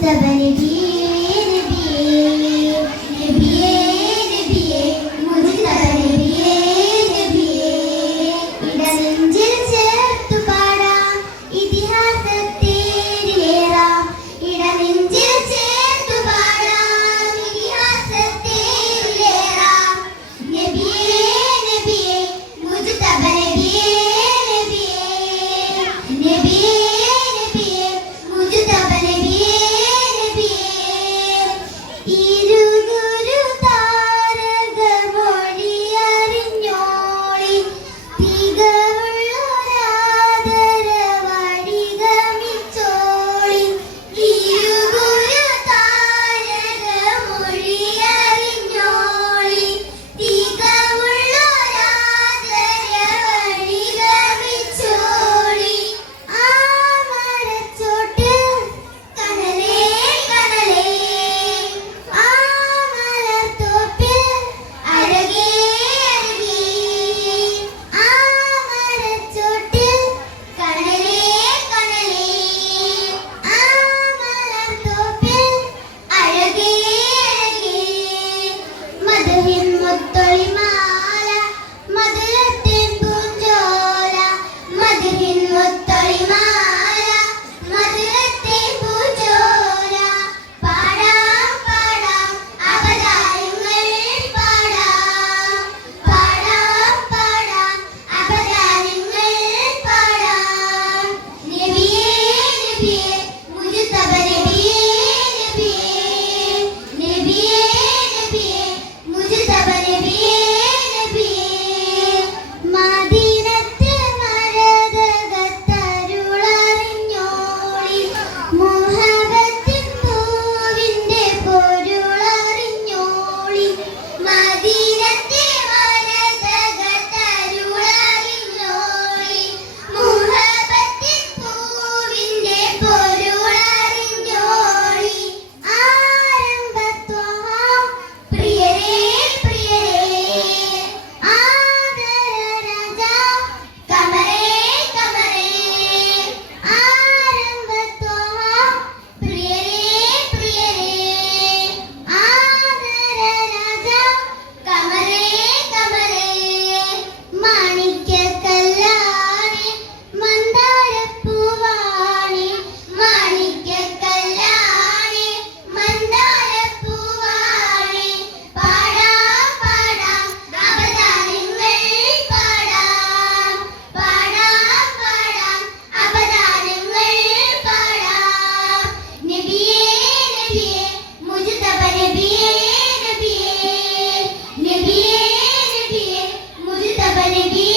The Benedita. Baby.